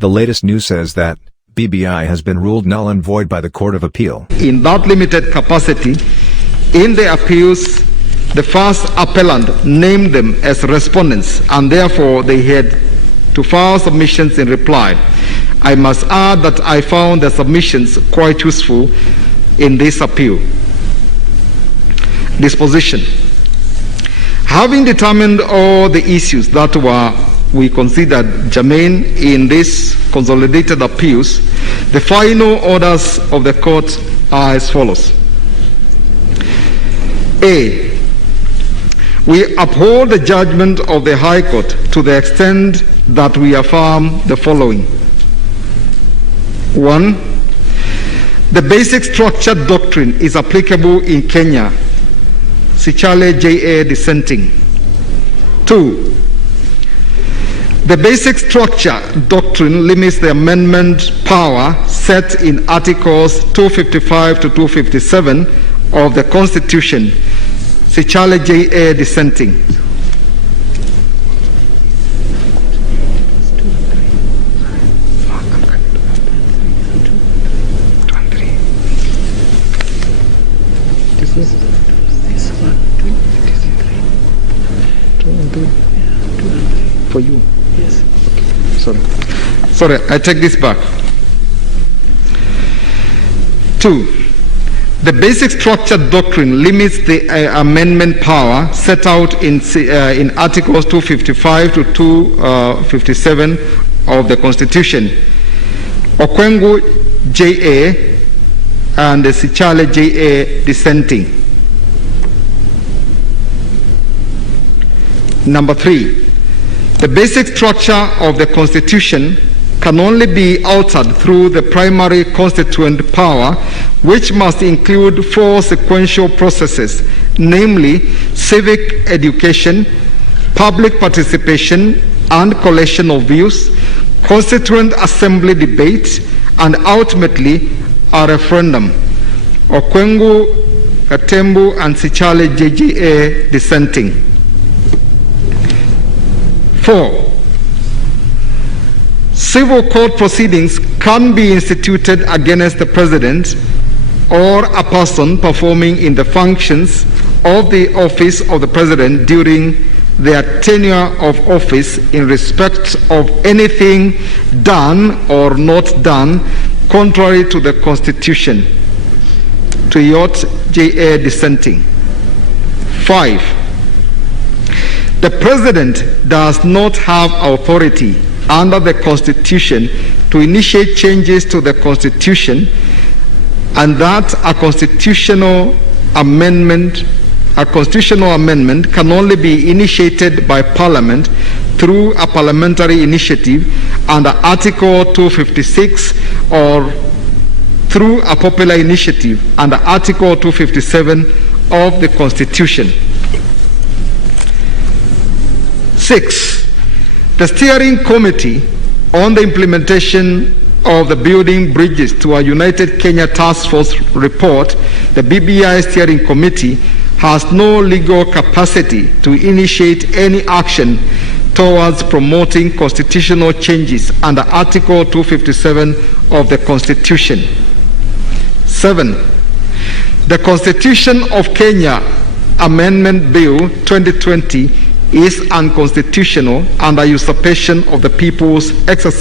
The latest news says that BBI has been ruled null and void by the Court of Appeal. In that limited capacity, in the appeals, the first appellant named them as respondents, and therefore they had to file submissions in reply. I must add that I found the submissions quite useful in this appeal. Disposition. Having determined all the issues that we considered germane in these consolidated appeals, the final orders of the court are as follows. A. We uphold the judgment of the High Court to the extent that we affirm the following. 1. The basic structure doctrine is applicable in Kenya. Sichale J.A. dissenting. 2. The basic structure doctrine limits the amendment power set in Articles 255 to 257 of the Constitution. Sichale J.A. dissenting. For you? Yes. Okay. Sorry, I take this back. 2. The basic structure doctrine limits the amendment power set out in Articles 255 to 257 of the Constitution. Okwengu J.A. and Sichale J.A. dissenting. Number 3. The basic structure of the Constitution can only be altered through the primary constituent power, which must include 4 sequential processes, namely civic education, public participation and collection of views, constituent assembly debate, and ultimately a referendum. Okwengu, Katembu, and Sichale JJA dissenting. 4. Civil court proceedings can be instituted against the President or a person performing in the functions of the office of the President during their tenure of office in respect of anything done or not done contrary to the Constitution. To Yot J.A. dissenting. 5. The President does not have authority under the Constitution to initiate changes to the Constitution, and that a constitutional amendment can only be initiated by Parliament through a parliamentary initiative under Article 256 or through a popular initiative under Article 257 of the Constitution. 6. The Steering Committee on the implementation of the Building Bridges to a United Kenya Task Force report, the BBI Steering Committee has no legal capacity to initiate any action towards promoting constitutional changes under Article 257 of the Constitution. 7. The Constitution of Kenya Amendment Bill 2020 is unconstitutional under usurpation of the people's exercise